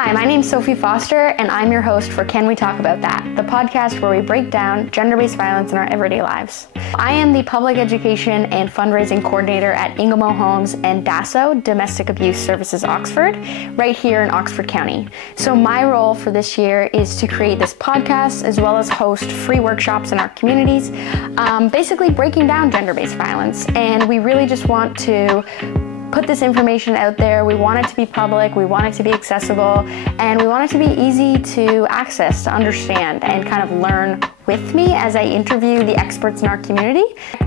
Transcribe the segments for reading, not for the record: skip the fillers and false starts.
Hi, my name's Sophie Foster, and I'm your host for Can We Talk About That, the podcast where we break down gender-based violence in our everyday lives. I am the Public Education and Fundraising Coordinator at Ingamo Homes and DASO, Domestic Abuse Services Oxford, right here in Oxford County. So my role for this year is to create this podcast as well as host free workshops in our communities, basically breaking down gender-based violence. And we really just want to put this information out there. We want it to be public, we want it to be accessible, and we want it to be easy to access, to understand, and kind of learn with me as I interview the experts in our community.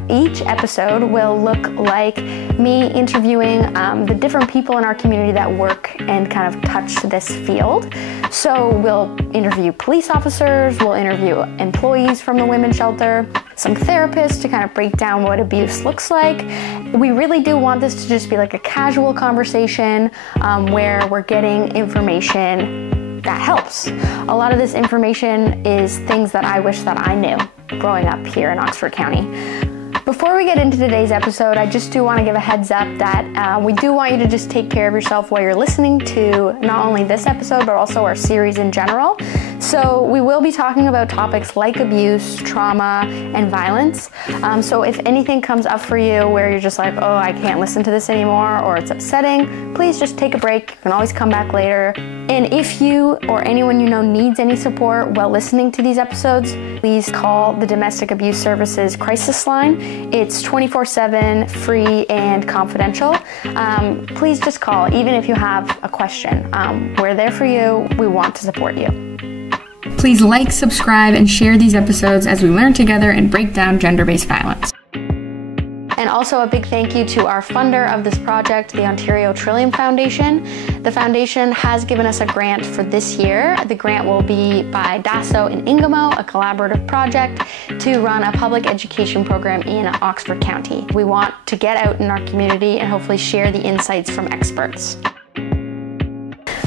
Each episode will look like me interviewing the different people in our community that work and kind of touch this field. So we'll interview police officers, we'll interview employees from the women's shelter, some therapists to kind of break down what abuse looks like. We really do want this to just be like a casual conversation where we're getting information that helps. A lot of this information is things that I wish that I knew growing up here in Oxford County. Before we get into today's episode, I just do want to give a heads up that we do want you to just take care of yourself while you're listening to not only this episode, but also our series in general. So we will be talking about topics like abuse, trauma, and violence. So if anything comes up for you where you're just like, oh, I can't listen to this anymore, or it's upsetting, please just take a break. You can always come back later. And if you or anyone you know needs any support while listening to these episodes, please call the Domestic Abuse Services Crisis Line. It's 24/7, free and confidential. Please just call, even if you have a question. We're there for you. We want to support you. Please like, subscribe, and share these episodes as we learn together and break down gender-based violence. And also a big thank you to our funder of this project, the Ontario Trillium Foundation. The foundation has given us a grant for this year. The grant will be by DASO and Ingamo, a collaborative project to run a public education program in Oxford County. We want to get out in our community and hopefully share the insights from experts.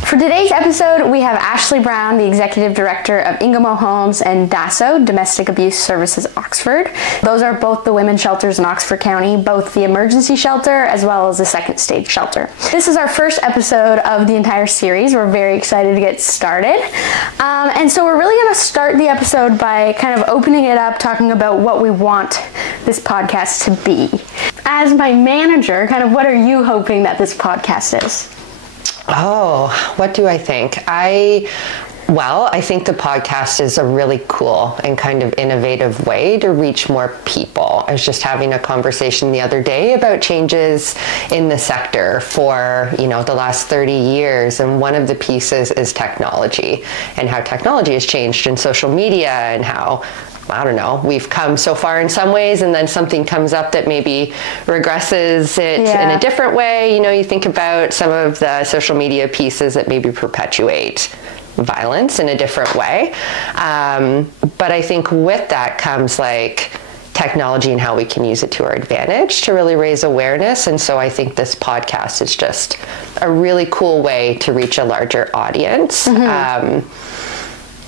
For today's episode, we have Ashley Brown, the Executive Director of Ingamo Homes and DASO, Domestic Abuse Services Oxford. Those are both the women's shelters in Oxford County, both the emergency shelter as well as the second stage shelter. This is our first episode of the entire series. We're very excited to get started. And so we're really going to start the episode by kind of opening it up, talking about what we want this podcast to be. As my manager, kind of what are you hoping that this podcast is? Oh, what do I think? I think the podcast is a really cool and kind of innovative way to reach more people. I was just having a conversation the other day about changes in the sector for, the last 30 years. And one of the pieces is technology and how technology has changed in social media and how we've come so far in some ways, and then something comes up that maybe regresses it in a different way. You think about some of the social media pieces that maybe perpetuate violence in a different way. But I think with that comes like technology and how we can use it to our advantage to really raise awareness. And so I think this podcast is just a really cool way to reach a larger audience. Mm-hmm.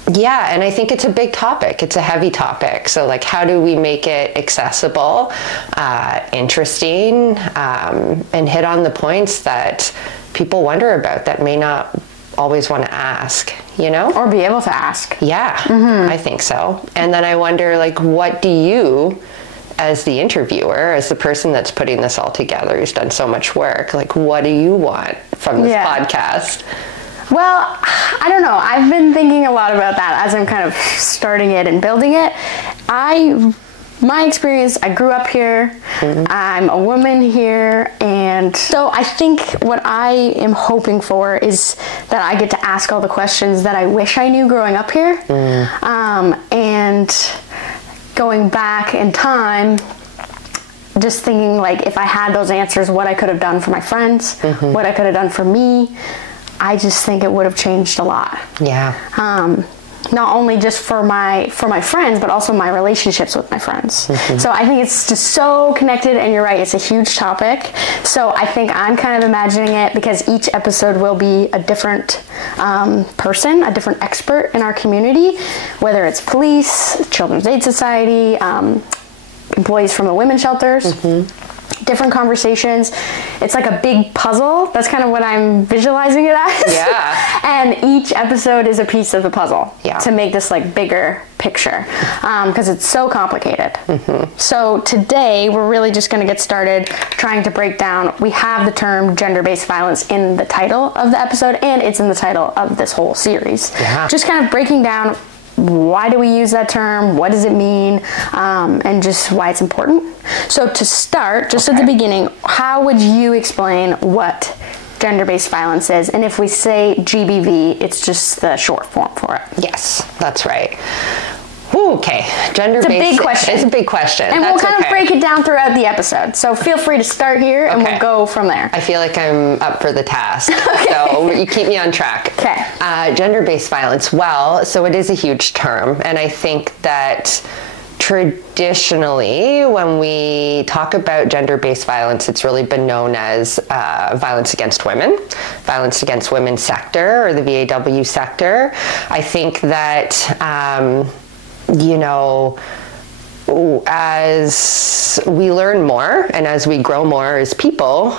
And I think it's a big topic. It's a heavy topic. So how do we make it accessible, interesting, and hit on the points that people wonder about that may not always want to ask, Or be able to ask. Yeah, I think so. And then I wonder, what do you, as the interviewer, as the person that's putting this all together, who's done so much work, what do you want from this podcast? Well, I don't know. I've been thinking a lot about that as I'm kind of starting it and building it. My experience, I grew up here. Mm-hmm. I'm a woman here. And so I think what I am hoping for is that I get to ask all the questions that I wish I knew growing up here. And going back in time, just thinking if I had those answers, what I could have done for my friends, what I could have done for me. I just think it would have changed a lot. Yeah. Not only just for my friends, but also my relationships with my friends. Mm-hmm. So I think it's just so connected, and you're right, it's a huge topic. So I think I'm kind of imagining it because each episode will be a different person, a different expert in our community, whether it's police, Children's Aid Society, employees from the women's shelters. Mm-hmm. different conversations. It's like a big puzzle. That's kind of what I'm visualizing it as. Yeah. And each episode is a piece of the puzzle Yeah. to make this like bigger picture, because it's so complicated. So today we're really just going to get started trying to break down. We have the term gender-based violence in the title of the episode, and it's in the title of this whole series. Yeah. Just kind of breaking down, why do we use that term? What does it mean? And just why it's important. So to start, just at the beginning, how would you explain what gender-based violence is? And if we say GBV, it's just the short form for it. Yes, that's right. Okay, gender-based. It's a big question. It's a big question. And we'll kind of break it down throughout the episode. So feel free to start here and we'll go from there. I feel like I'm up for the task. So you keep me on track. Okay. Gender-based violence. Well, so it is a huge term. And I think that traditionally, when we talk about gender-based violence, it's really been known as violence against women sector, or the VAW sector. I think that, as we learn more and as we grow more as people,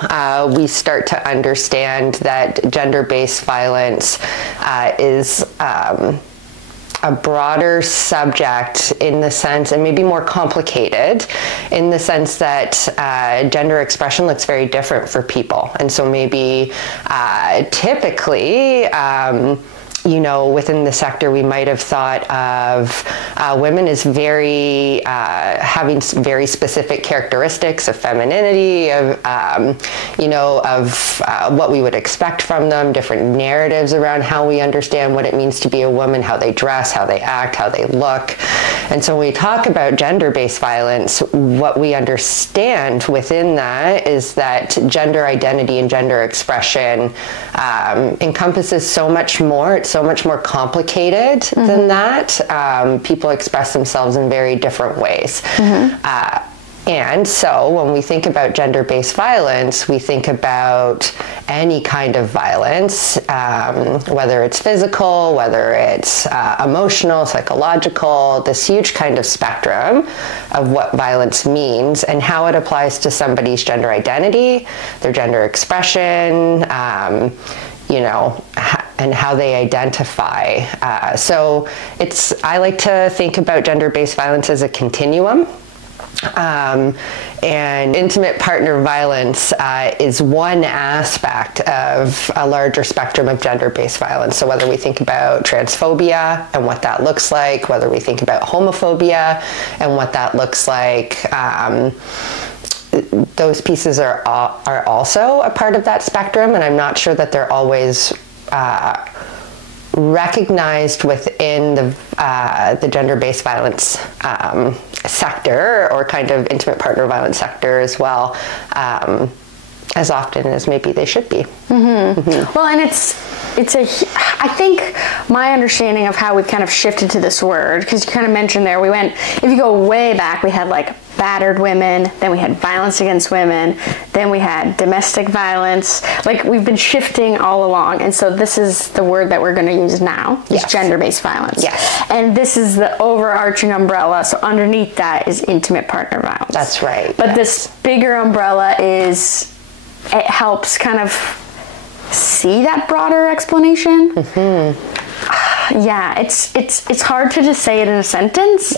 we start to understand that gender-based violence is a broader subject in the sense, and maybe more complicated in the sense that gender expression looks very different for people. And so maybe typically, within the sector, we might have thought of women as having very specific characteristics of femininity, of what we would expect from them, different narratives around how we understand what it means to be a woman, how they dress, how they act, how they look. And so when we talk about gender-based violence, what we understand within that is that gender identity and gender expression encompasses so much more. It's so much more complicated than that. People express themselves in very different ways. And so when we think about gender-based violence, we think about any kind of violence, whether it's physical, whether it's emotional, psychological, this huge kind of spectrum of what violence means and how it applies to somebody's gender identity, their gender expression, and how they identify. So I like to think about gender-based violence as a continuum. And intimate partner violence is one aspect of a larger spectrum of gender-based violence. So whether we think about transphobia and what that looks like, whether we think about homophobia and what that looks like, those pieces are also a part of that spectrum, and I'm not sure that they're always recognized within the gender-based violence sector, or kind of intimate partner violence sector as well, as often as maybe they should be. Well, and I think my understanding of how we've kind of shifted to this word, because you kind of mentioned there, if you go way back, we had like battered women, then we had violence against women, then we had domestic violence. Like, we've been shifting all along, and so this is the word that we're going to use now, is gender-based violence. Yes. And this is the overarching umbrella, so underneath that is intimate partner violence. That's right. But this bigger umbrella it helps kind of see that broader explanation. Yeah, it's hard to just say it in a sentence.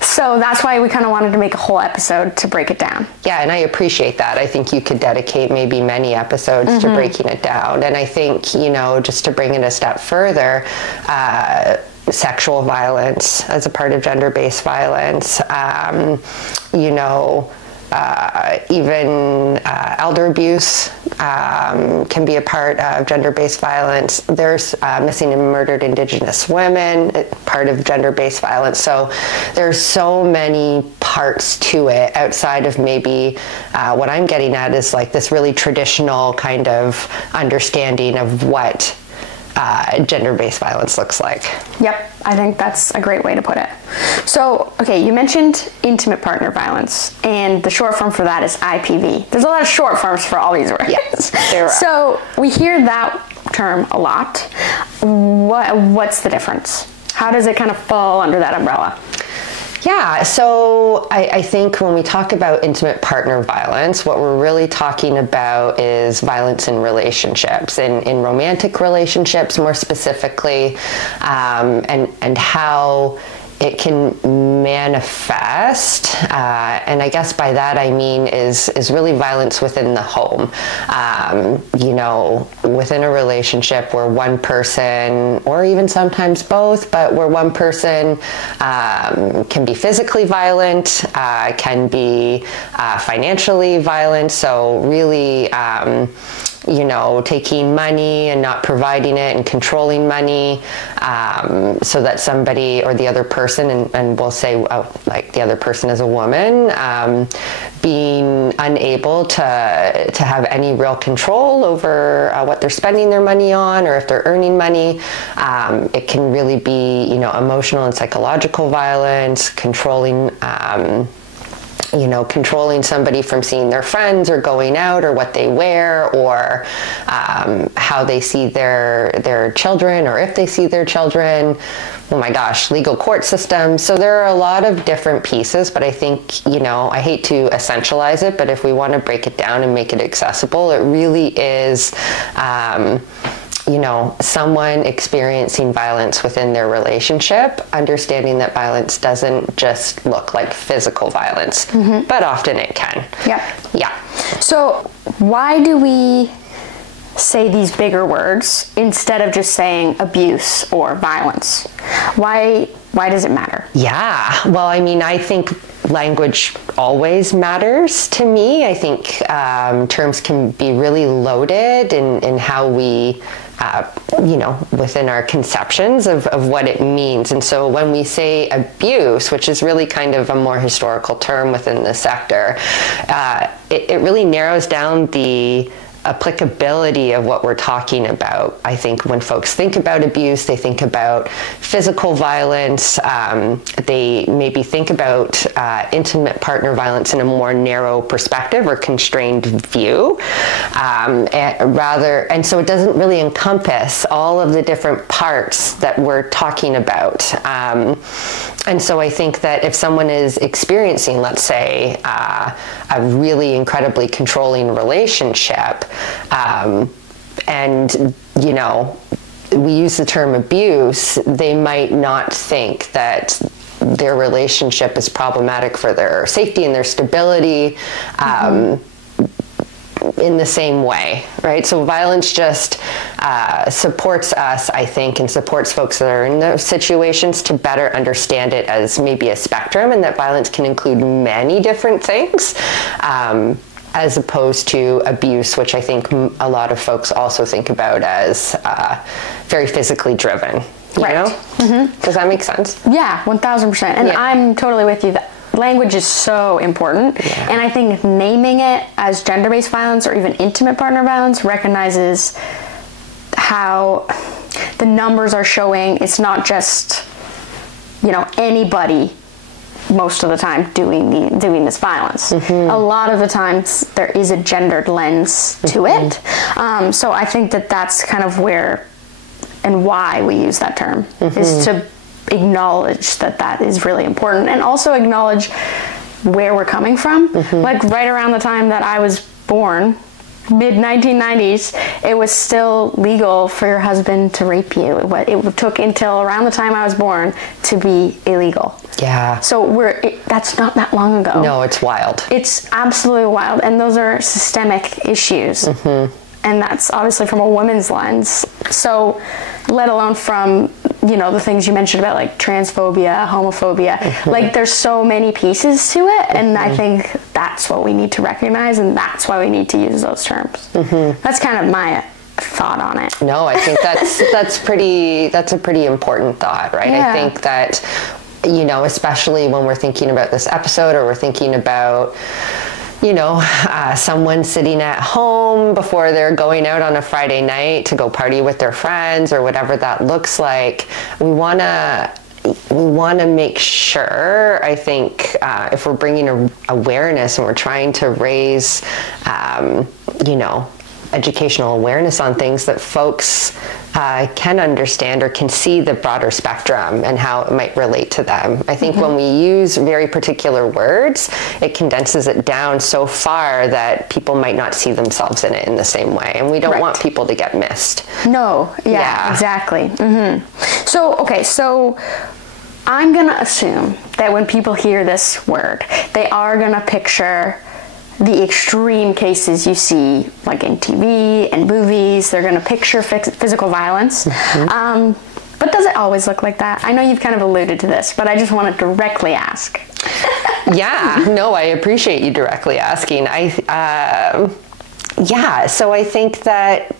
So that's why we kind of wanted to make a whole episode to break it down. Yeah, and I appreciate that. I think you could dedicate maybe many episodes to breaking it down. And I think, just to bring it a step further, sexual violence as a part of gender-based violence, even elder abuse can be a part of gender-based violence. There's missing and murdered Indigenous women, part of gender-based violence. So there's so many parts to it outside of maybe what I'm getting at is like this really traditional kind of understanding of what gender-based violence looks like. Yep, I think that's a great way to put it. So, okay, you mentioned intimate partner violence, and the short form for that is IPV. There's a lot of short forms for all these words. Yes, there are. So we hear that term a lot. What's the difference? How does it kind of fall under that umbrella? Yeah, so I think when we talk about intimate partner violence, what we're really talking about is violence in relationships, in romantic relationships more specifically, and how it can manifest, and I guess by that I mean is really violence within the home. Within a relationship where one person, or even sometimes both, but where one person can be physically violent, can be financially violent. So really, taking money and not providing it and controlling money, so that somebody or the other person, and we'll say like the other person is a woman, being unable to have any real control over what they're spending their money on, or if they're earning money. It can really be, emotional and psychological violence, controlling somebody from seeing their friends or going out, or what they wear, or how they see their children, or if they see their children. Oh my gosh, legal court system. So there are a lot of different pieces, but I think, I hate to essentialize it, but if we want to break it down and make it accessible, it really is someone experiencing violence within their relationship, understanding that violence doesn't just look like physical violence, but often it can. Yeah. So why do we say these bigger words instead of just saying abuse or violence? Why does it matter? Yeah. Well, I think language always matters to me. I think terms can be really loaded in how we within our conceptions of what it means. And so when we say abuse, which is really kind of a more historical term within the sector, it really narrows down the applicability of what we're talking about. I think when folks think about abuse, they think about physical violence. They maybe think about intimate partner violence in a more narrow perspective or constrained view, and so it doesn't really encompass all of the different parts that we're talking about. And so I think that if someone is experiencing, let's say, a really incredibly controlling relationship, and we use the term abuse, they might not think that their relationship is problematic for their safety and their stability, in the same way, right? So violence just supports us, I think, and supports folks that are in those situations to better understand it as maybe a spectrum, and that violence can include many different things, as opposed to abuse, which I think a lot of folks also think about as very physically driven. Right. Does that make sense? Yeah, 1000%. And I'm totally with you. Language is so important, and I think naming it as gender-based violence or even intimate partner violence recognizes how the numbers are showing it's not just anybody most of the time doing this violence. A lot of the times there is a gendered lens to it, so I think that's kind of where and why we use that term, is to acknowledge that is really important, and also acknowledge where we're coming from. Like right around the time that I was born, mid 1990s, it was still legal for your husband to rape you. It took until around the time I was born to be illegal. Yeah. So that's not that long ago. No, it's wild. It's absolutely wild, and those are systemic issues. And that's obviously from a woman's lens. So let alone from, the things you mentioned about like transphobia, homophobia, like there's so many pieces to it. And I think that's what we need to recognize, and that's why we need to use those terms. That's kind of my thought on it. No, I think that's a pretty important thought, right? Yeah. I think that, especially when we're thinking about this episode, or we're thinking about someone sitting at home before they're going out on a Friday night to go party with their friends, or whatever that looks like. We want to make sure, I think, if we're bringing awareness and we're trying to raise, educational awareness on things that folks can understand or can see the broader spectrum and how it might relate to them. I think when we use very particular words, it condenses it down so far that people might not see themselves in it in the same way. And we don't want people to get missed. No, exactly. So I'm going to assume that when people hear this word, they are going to picture the extreme cases you see, like in TV and movies. They're going to picture physical violence. But does it always look like that? I know you've kind of alluded to this, but I just want to directly ask. No, I appreciate you directly asking. So I think that,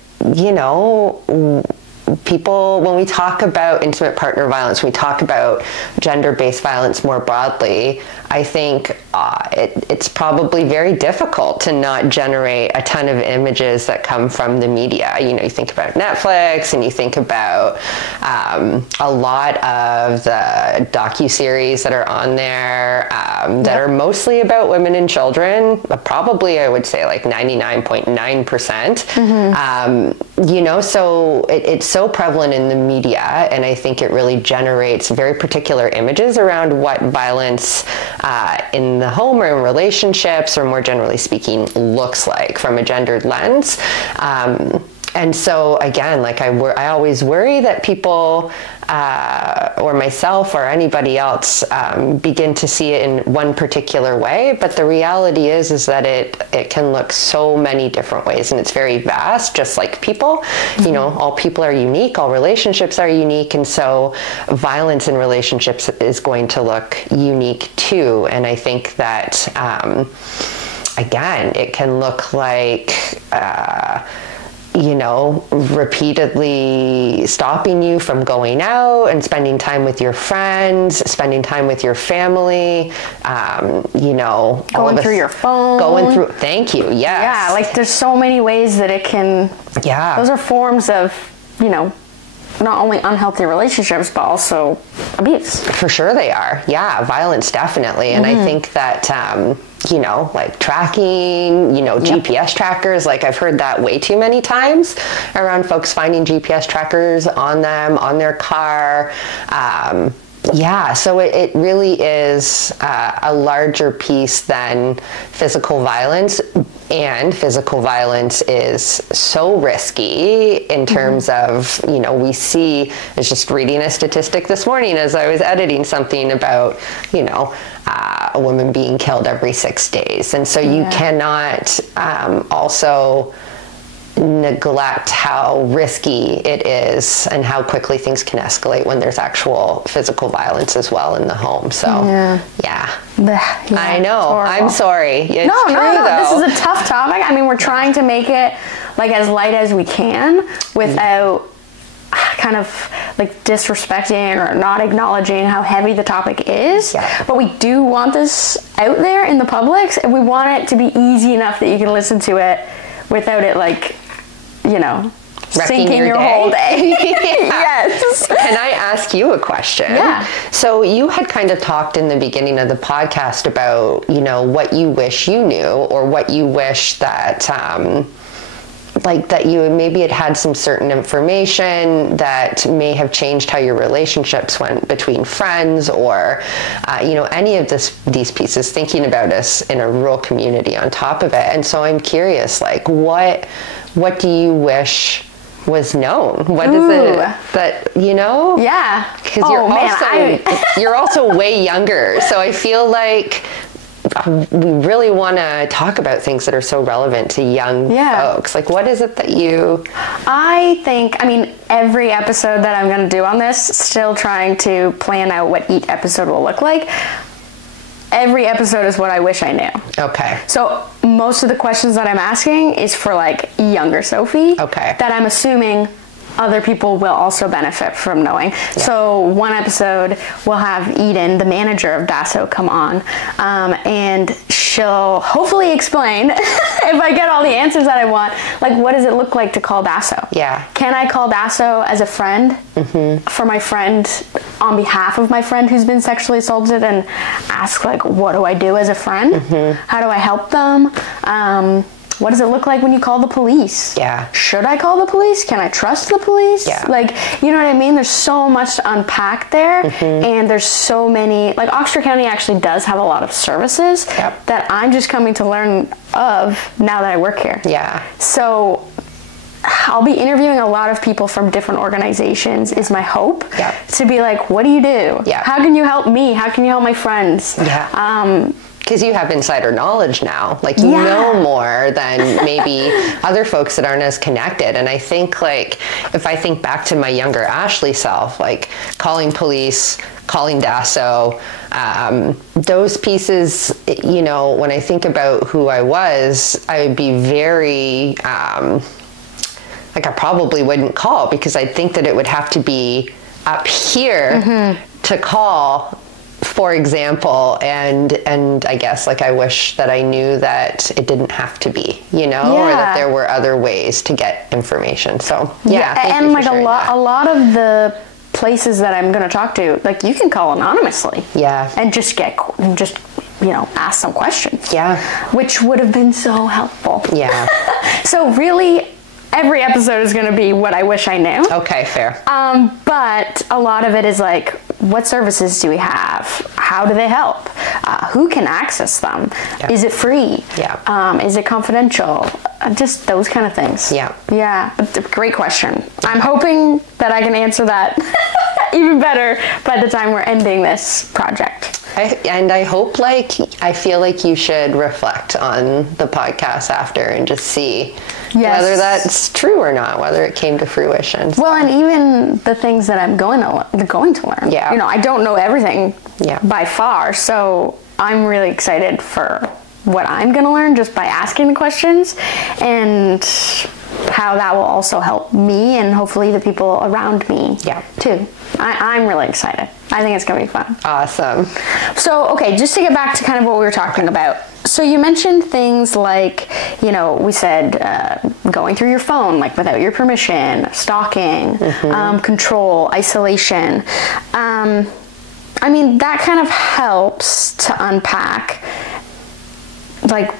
people, when we talk about intimate partner violence, we talk about gender-based violence more broadly, I think it's probably very difficult to not generate a ton of images that come from the media. You think about Netflix, and you think about a lot of the docuseries that are on there that are mostly about women and children, probably I would say like 99.9%. So it's so prevalent in the media, and I think it really generates very particular images around what violence in the home or in relationships, or more generally speaking, looks like from a gendered lens. And so again, like I always worry that people or myself or anybody else begin to see it in one particular way, but the reality is that it can look so many different ways, and it's very vast, just like people. All people are unique, all relationships are unique, and so violence in relationships is going to look unique too. And I think that again, it can look like repeatedly stopping you from going out and spending time with your friends, spending time with your family, going through your phone. Thank you, yes. Yeah, like there's so many ways that it can, those are forms of, not only unhealthy relationships, but also abuse. For sure they are. Yeah, violence definitely. And I think that, like tracking, GPS trackers, like I've heard that way too many times around folks finding GPS trackers on them, on their car. So it really is a larger piece than physical violence. And physical violence is so risky in terms of, we see, I was just reading a statistic this morning as I was editing something about, a woman being killed every 6 days. And so you cannot also neglect how risky it is and how quickly things can escalate when there's actual physical violence as well in the home. So, I know. I'm sorry. It's true, though. This is a tough topic. I mean, we're trying to make it like as light as we can without kind of like disrespecting or not acknowledging how heavy the topic is. But we do want this out there in the public, and we want it to be easy enough that you can listen to it without it sinking your whole day. Yes. Can I ask you a question? Yeah. So you had kind of talked in the beginning of the podcast about, what you wish you knew, or what you wish that, that you maybe had some certain information that may have changed how your relationships went between friends, or, any of these pieces, thinking about us in a rural community on top of it. And so I'm curious, like, what do you wish was known? What is it that, Yeah. Because you're also way younger. So I feel like we really want to talk about things that are so relevant to young folks. Like, what is it that you... I think, every episode that I'm going to do on this, still trying to plan out what each episode will look like. Every episode is what I wish I knew. Okay. So most of the questions that I'm asking is for like younger Sophie. Okay. That I'm assuming other people will also benefit from knowing. Yeah. So one episode we'll have Eden, the manager of DASO, come on, and she'll hopefully explain, if I get all the answers that I want, like what does it look like to call DASO? Yeah. Can I call DASO as a friend for my friend, on behalf of my friend who's been sexually assaulted, and ask like, what do I do as a friend? How do I help them? What does it look like when you call the police? Yeah. Should I call the police? Can I trust the police? Yeah. Like, you know what I mean? There's so much to unpack there, and there's so many, like Oxford County actually does have a lot of services that I'm just coming to learn of now that I work here. Yeah. So I'll be interviewing a lot of people from different organizations is my hope, to be like, what do you do? How can you help me? How can you help my friends? Because you have insider knowledge now. Like, you know more than maybe other folks that aren't as connected. And I think, like, if I think back to my younger Ashley self, like calling police, calling DASO, those pieces, you know, when I think about who I was, I would be very, like, I probably wouldn't call, because I'd think that it would have to be up here to call, for example, and I guess, like, I wish that I knew that it didn't have to be, you know, or that there were other ways to get information. So and like a lot of the places that I'm going to talk to, like, you can call anonymously, and just you know, ask some questions, which would have been so helpful. So really, every episode is going to be what I wish I knew. Okay, fair. But a lot of it is like, what services do we have? How do they help? Who can access them? Is it free? Is it confidential? Just those kind of things. Great question. I'm hoping that I can answer that even better by the time we're ending this project. I hope, like, I feel like you should reflect on the podcast after and just see whether that's true or not, whether it came to fruition. Well, and even the things that I'm going to learn. You know, I don't know everything by far, so I'm really excited for what I'm going to learn just by asking the questions, and how that will also help me and hopefully the people around me too. I'm really excited. I think it's going to be fun. Awesome. So, okay, just to get back to kind of what we were talking about. So you mentioned things like, you know, we said going through your phone, like without your permission, stalking, control, isolation. I mean, that kind of helps to unpack, like,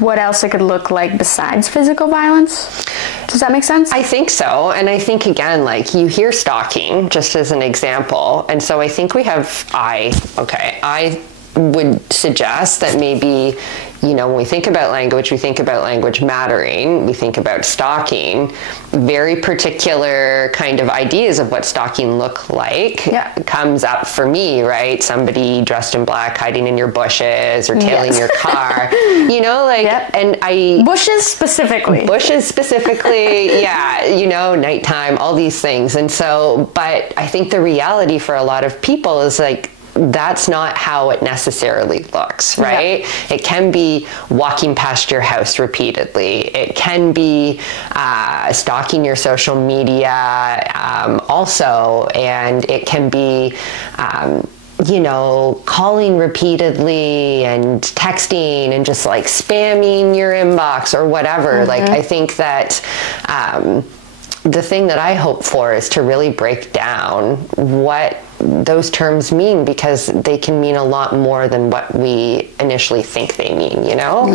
what else it could look like besides physical violence. Does that make sense? I think so. And I think, again, like, you hear stalking just as an example. And so I think I would suggest that maybe, you know, when we think about language mattering, we think about stalking, very particular kind of ideas of what stalking look like comes up for me, right? Somebody dressed in black hiding in your bushes or tailing your car, you know, like, and bushes specifically, you know, nighttime, all these things. And so, but I think the reality for a lot of people is, like, that's not how it necessarily looks, right? It can be walking past your house repeatedly. It can be stalking your social media also, and it can be you know, calling repeatedly and texting and just, like, spamming your inbox or whatever. Like, I think that the thing that I hope for is to really break down what those terms mean, because they can mean a lot more than what we initially think they mean, you know?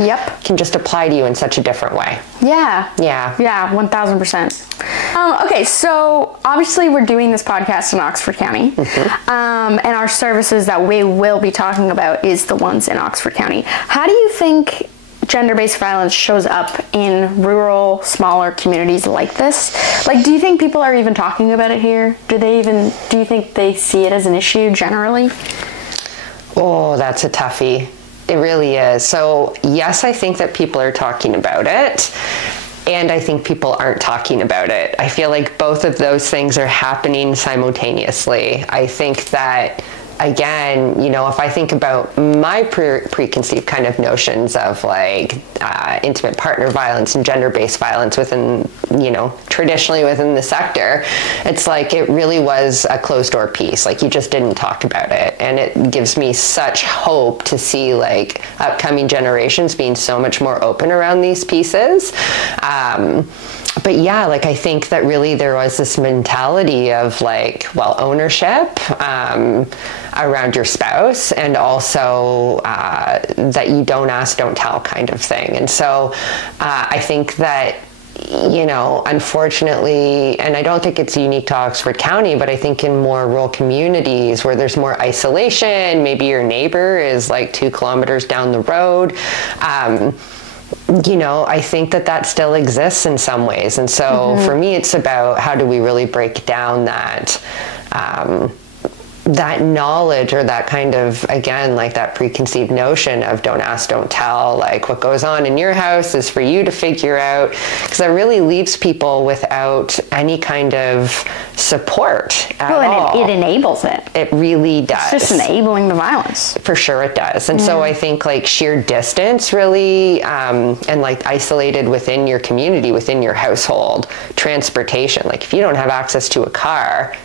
Can just apply to you in such a different way. 1000%. Okay, so obviously we're doing this podcast in Oxford County, and our services that we will be talking about is the ones in Oxford County. How do you think gender-based violence shows up in rural, smaller communities like this? Like, do you think people are even talking about it here? Do you think they see it as an issue generally? Oh, that's a toughie. It really is. So, yes, I think that people are talking about it, and I think people aren't talking about it. I feel like both of those things are happening simultaneously. I think that, again, you know, if I think about my preconceived kind of notions of, like, intimate partner violence and gender-based violence within, you know, traditionally within the sector, it's like it really was a closed-door piece. Like, you just didn't talk about it. And it gives me such hope to see, like, upcoming generations being so much more open around these pieces. but yeah, like I think that really there was this mentality of like, well, ownership around your spouse, and also that you don't ask, don't tell kind of thing. And so I think that, you know, unfortunately, and I don't think it's unique to Oxford County, but I think in more rural communities where there's more isolation, maybe your neighbor is like 2 kilometers down the road, you know, I think that that still exists in some ways. And so for me, it's about how do we really break down that, that knowledge, or that kind of, again, like that preconceived notion of don't ask, don't tell, like what goes on in your house is for you to figure out, because that really leaves people without any kind of support at all. It enables it. It really does. It's just enabling the violence. For sure it does. And so I think like sheer distance really, and like isolated within your community, within your household, transportation, like if you don't have access to a car,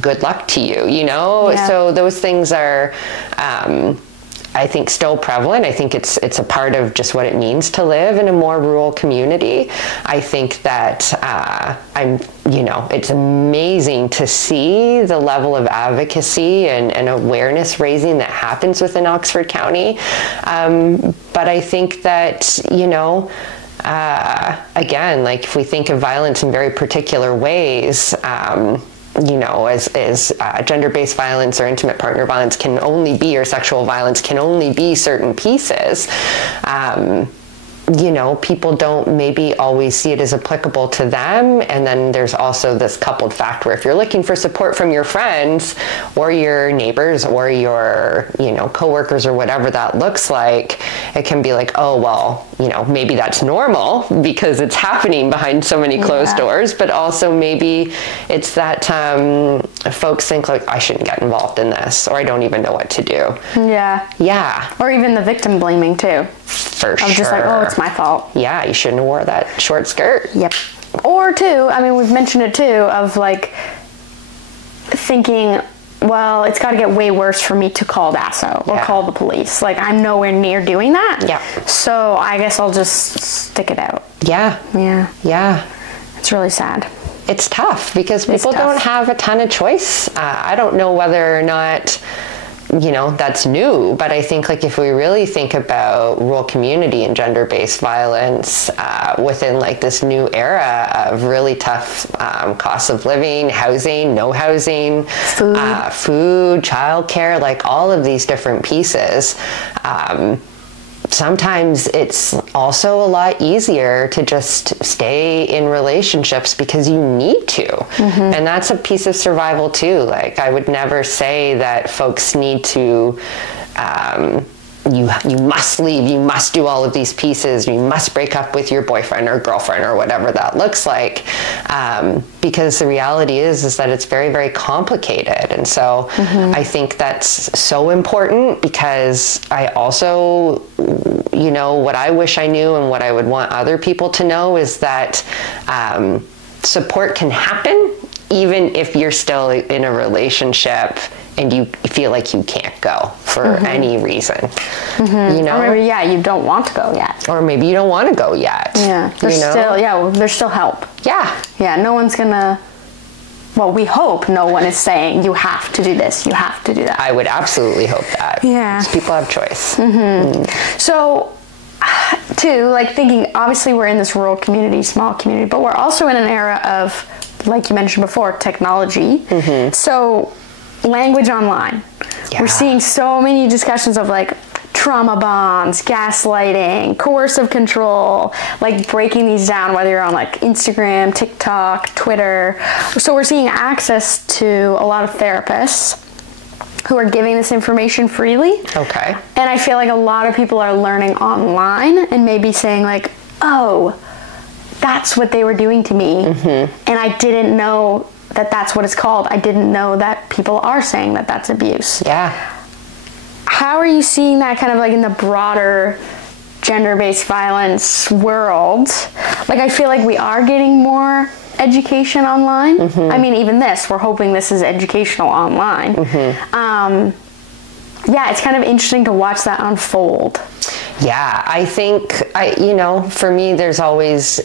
good luck to you, you know? Yeah. So those things are, I think, still prevalent. I think it's a part of just what it means to live in a more rural community. I think that you know, it's amazing to see the level of advocacy and awareness raising that happens within Oxford County. But I think that, you know, again, like if we think of violence in very particular ways, you know, as gender-based violence or intimate partner violence can only be, or sexual violence can only be certain pieces, you know, people don't maybe always see it as applicable to them. And then there's also this coupled fact where if you're looking for support from your friends or your neighbors or your, you know, coworkers or whatever that looks like, it can be like, oh, well, you know, maybe that's normal because it's happening behind so many closed doors, but also maybe it's that folks think like, I shouldn't get involved in this, or I don't even know what to do. Yeah. Yeah. Or even the victim blaming too. For sure. Of just like, oh, it's my fault. Yeah, you shouldn't have wore that short skirt. Yep. Or too, I mean, we've mentioned it too, of like thinking, well, it's got to get way worse for me to call DASO or call the police. Like, I'm nowhere near doing that. Yeah. So I guess I'll just stick it out. Yeah. Yeah. Yeah. It's really sad. It's tough because people don't have a ton of choice. I don't know whether or not, you know, that's new, but I think like if we really think about rural community and gender-based violence within like this new era of really tough costs of living, housing, no housing, food, childcare, like all of these different pieces, sometimes it's also a lot easier to just stay in relationships because you need to. And that's a piece of survival too. Like, I would never say that folks need to, you must leave, you must do all of these pieces, you must break up with your boyfriend or girlfriend or whatever that looks like, because the reality is that it's very, very complicated. And so I think that's so important, because I also, you know, what I wish I knew and what I would want other people to know is that support can happen even if you're still in a relationship and you feel like you can't go for any reason, you know? Or maybe, you don't want to go yet. Or maybe you don't want to go yet. Yeah, there's still help. Yeah. Yeah, no one's gonna, well, we hope no one is saying, you have to do this, you have to do that. I would absolutely hope that. Yeah. Because people have choice. So, too, like thinking, obviously we're in this rural community, small community, but we're also in an era of, like you mentioned before, technology. So, language online. Yeah. We're seeing so many discussions of like trauma bonds, gaslighting, coercive control, like breaking these down, whether you're on like Instagram, TikTok, Twitter. So we're seeing access to a lot of therapists who are giving this information freely. Okay. And I feel like a lot of people are learning online and maybe saying like, oh, that's what they were doing to me. And I didn't know that that's what it's called. I didn't know that people are saying that that's abuse. Yeah. How are you seeing that kind of like in the broader gender-based violence world? Like, I feel like we are getting more education online. I mean, even this, we're hoping this is educational online. Yeah, it's kind of interesting to watch that unfold. Yeah, I think, you know, for me, there's always,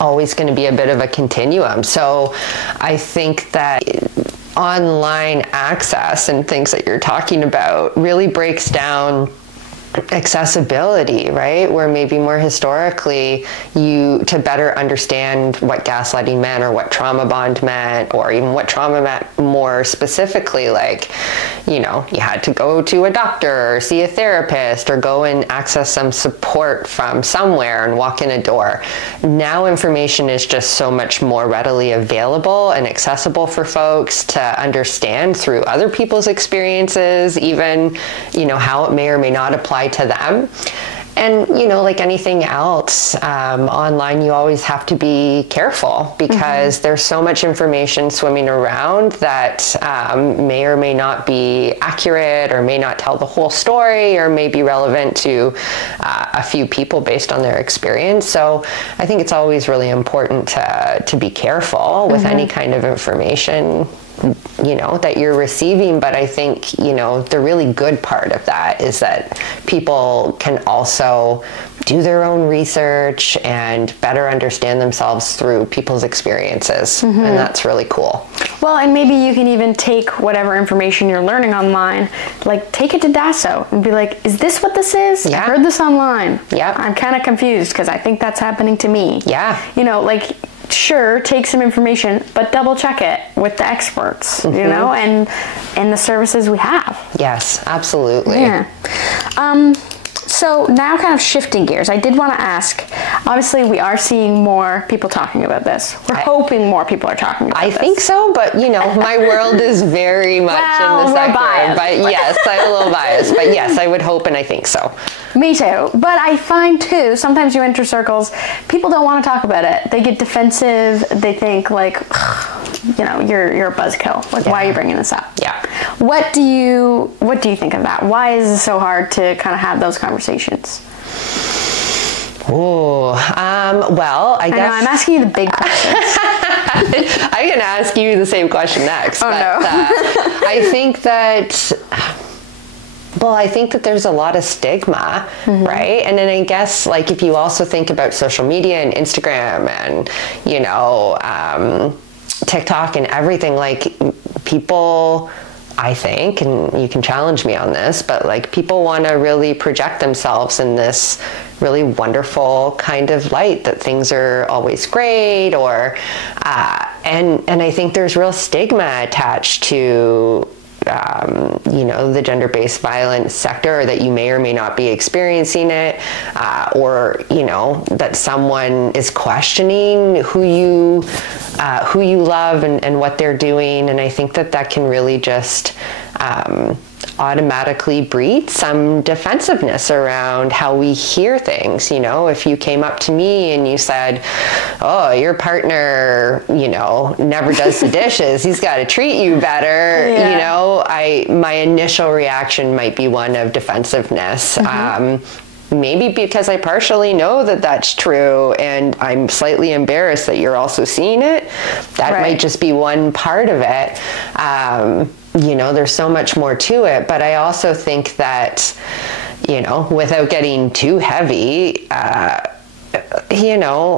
always going to be a bit of a continuum. So I think that online access and things that you're talking about really breaks down accessibility, right? Where maybe more historically, to better understand what gaslighting meant or what trauma bond meant, or even what trauma meant more specifically, like, you had to go to a doctor or see a therapist or go and access some support from somewhere and walk in a door. Now information is just so much more readily available and accessible for folks to understand through other people's experiences, even, how it may or may not apply to them. And, like anything else, online, you always have to be careful because there's so much information swimming around that may or may not be accurate or may not tell the whole story or may be relevant to a few people based on their experience. So I think it's always really important to be careful with any kind of information that you're receiving. But I think, the really good part of that is that people can also do their own research and better understand themselves through people's experiences. And that's really cool. Well, and maybe you can even take whatever information you're learning online, like take it to DASO and be like, is this what this is? Yeah. I heard this online. Yep. I'm kind of confused because I think that's happening to me. Yeah. Sure, take some information, but double check it with the experts, and the services we have. Yes, absolutely. Yeah. So now kind of shifting gears, I did want to ask, obviously we are seeing more people talking about this. We're hoping more people are talking about this. I think so, but my world is very much in the sector. Biased. But yes, I'm a little biased, but yes, I would hope and I think so. Me too. But I find too, sometimes you enter circles, people don't want to talk about it. They get defensive. They think like, you're a buzzkill. Like, why are you bringing this up? Yeah. What do you think of that? Why is it so hard to kind of have those conversations? Oh, well, I guess. know, I'm asking you the big questions. I'm going to ask you the same question next. Oh, no. I think that... Well, I think that there's a lot of stigma, right? And then I guess, like, if you also think about social media and Instagram and, TikTok and everything, like, people, I think, and you can challenge me on this, but, like, people want to really project themselves in this really wonderful kind of light that things are always great, or, and I think there's real stigma attached to the gender-based violence sector, or that you may or may not be experiencing it, or that someone is questioning who you love and what they're doing. And I think that can really just automatically breed some defensiveness around how we hear things. If you came up to me and you said, oh, your partner, never does the dishes, he's got to treat you better, my initial reaction might be one of defensiveness. Maybe because I partially know that that's true and I'm slightly embarrassed that you're also seeing it. That might just be one part of it. There's so much more to it, but I also think that, without getting too heavy,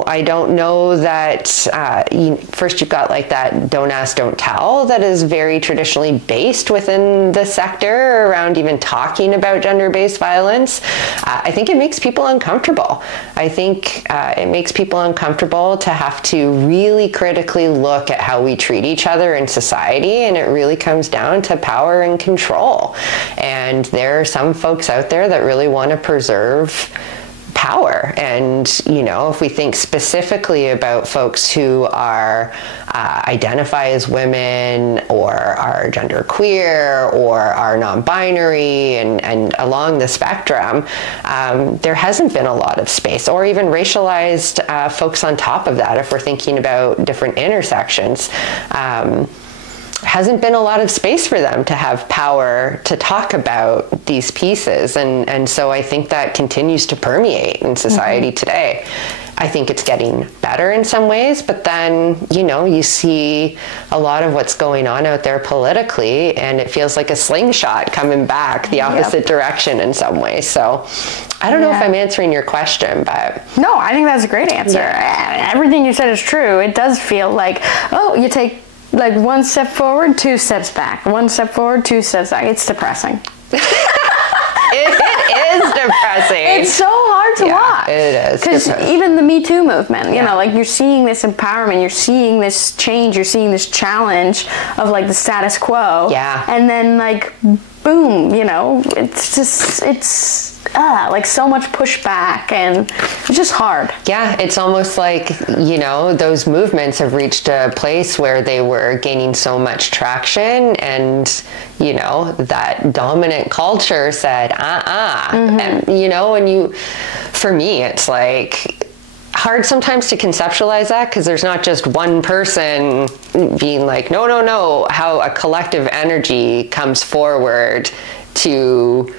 I don't know that, first you've got like that don't ask, don't tell that is very traditionally based within the sector around even talking about gender-based violence. I think it makes people uncomfortable. I think it makes people uncomfortable to have to really critically look at how we treat each other in society, and it really comes down to power and control. And there are some folks out there that really want to preserve power. And, if we think specifically about folks who are identify as women or are genderqueer or are non-binary and along the spectrum, there hasn't been a lot of space, or even racialized folks on top of that, if we're thinking about different intersections. hasn't been a lot of space for them to have power to talk about these pieces. And so I think that continues to permeate in society today. I think it's getting better in some ways, but then, you see a lot of what's going on out there politically, and it feels like a slingshot coming back the opposite direction in some ways. So I don't know if I'm answering your question, but... No, I think that's a great answer. Everything you said is true. It does feel like, you take like one step forward, 2 steps back. 1 step forward, 2 steps back. It's depressing. It is depressing. It's so hard to watch. It is. Because even the Me Too movement, like you're seeing this empowerment, you're seeing this change, you're seeing this challenge of like the status quo. Yeah. And then like, boom, it's just, it's like so much pushback, and it's just hard. Yeah, it's almost like, those movements have reached a place where they were gaining so much traction, and, that dominant culture said, and, for me, it's like hard sometimes to conceptualize that, because there's not just one person being like, no, how a collective energy comes forward to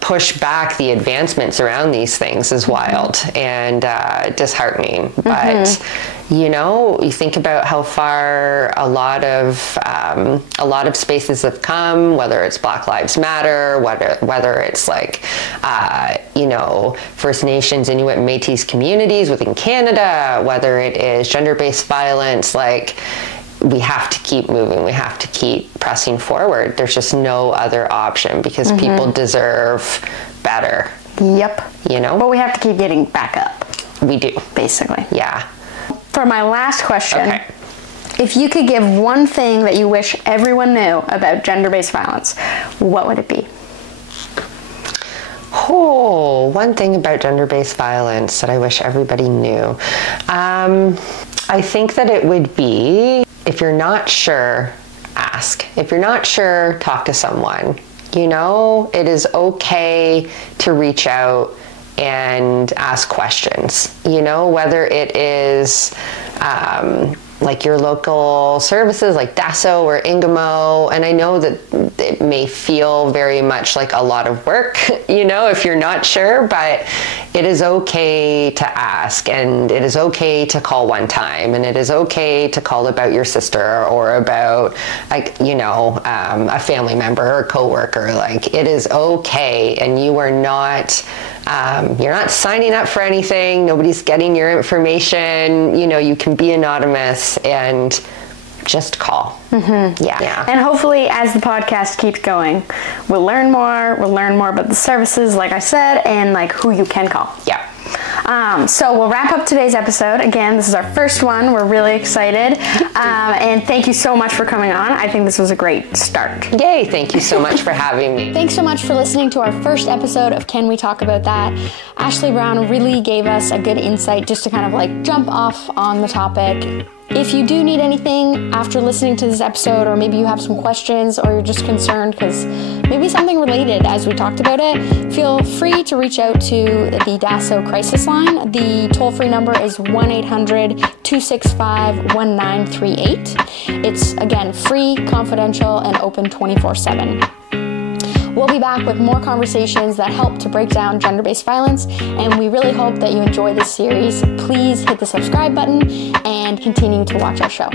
push back the advancements around these things is wild and disheartening. But you think about how far a lot of spaces have come, whether it's Black Lives Matter, whether it's like First Nations, Inuit, and Métis communities within Canada, whether it is gender-based violence, like, we have to keep moving. We have to keep pressing forward. There's just no other option, because people deserve better. Yep. But we have to keep getting back up. We do. Basically. Yeah. For my last question, if you could give one thing that you wish everyone knew about gender-based violence, what would it be? Oh, one thing about gender-based violence that I wish everybody knew. I think that it would be, if you're not sure, ask. If you're not sure, talk to someone. It is okay to reach out and ask questions, whether it is like your local services like DASO or Ingamo. And I know that it may feel very much like a lot of work, if you're not sure, but it is okay to ask, and it is okay to call one time, and it is okay to call about your sister or about a family member or a coworker. Like, it is okay, and you are not you're not signing up for anything. Nobody's getting your information. You can be anonymous and just call. Yeah. And hopefully, as the podcast keeps going, we'll learn more about the services, like I said, and like who you can call. Yeah. So we'll wrap up today's episode. Again, this is our first one. We're really excited. And thank you so much for coming on. I think this was a great start. Yay, thank you so much for having me. Thanks so much for listening to our first episode of Can We Talk About That? Ashley Brown really gave us a good insight just to kind of like jump off on the topic. If you do need anything after listening to this episode, or maybe you have some questions, or you're just concerned because maybe something related as we talked about it, feel free to reach out to the DASO crisis line. The toll-free number is 1-800-265-1938. It's, again, free, confidential, and open 24/7. We'll be back with more conversations that help to break down gender-based violence, and we really hope that you enjoy this series. Please hit the subscribe button and continue to watch our show.